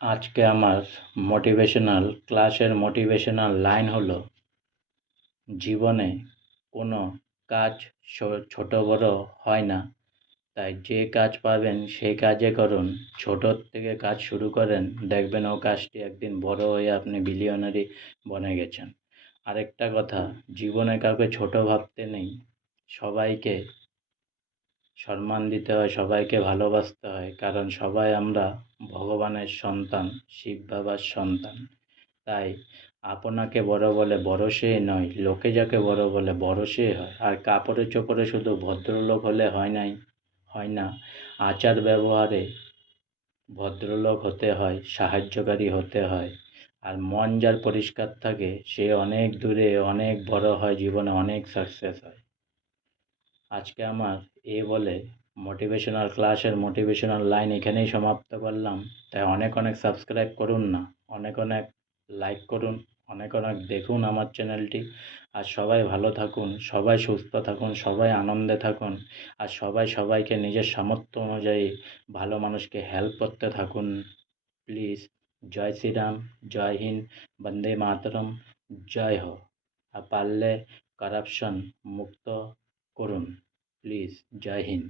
আজকে আমার মোটিভেশনাল ক্লাসের মোটিভেশনাল লাইন হলো, জীবনে কোনো কাজ ছোট বড় হয় না। তাই যে কাজ পাবেন সেই কাজে করুন। ছোটোর থেকে কাজ শুরু করেন, দেখবেন ও কাজটি একদিন বড় হয়ে আপনি বিলিয়নারি বনে গেছেন। আরেকটা কথা, জীবনে কাউকে ছোট ভাবতে নেই। সবাইকে সম্মান দিতে হয়, সবাইকে ভালোবাসতে হয়, কারণ সবাই আমরা ভগবানের সন্তান, শিব বাবার সন্তান। তাই আপনাকে বড় বলে বড় সে নয়, লোকে যাকে বড় বলে বড় সে হয়। আর কাপড়ে চোপড়ে শুধু ভদ্রলোক হলে হয় না, আচার ব্যবহারে ভদ্রলোক হতে হয়, সাহায্যকারী হতে হয়। আর মন যার পরিষ্কার থাকে সে অনেক দূরে অনেক বড় হয়, জীবনে অনেক সাকসেস হয়। আজকে আমার বলে মোটিভেশনাল ক্লাসের মোটিভেশনাল লাইন এখানেই সমাপ্ত করলাম। তাই অনেক অনেক সাবস্ক্রাইব করুন না, অনেক অনেক লাইক করুন, অনেক অনেক দেখুন আমার চ্যানেলটি। আর সবাই ভালো থাকুন, সবাই সুস্থ থাকুন, সবাই আনন্দে থাকুন। আর সবাই সবাইকে নিজের সামর্থ্য অনুযায়ী ভালো মানুষকে হেল্প করতে থাকুন। প্লিজ। জয় শ্রীরাম, জয় হিন্দ, বন্দে মাতরম, জয় হো। আর পারলে কারাপশন মুক্ত করুন, প্লিজ। জয় হিন্দ।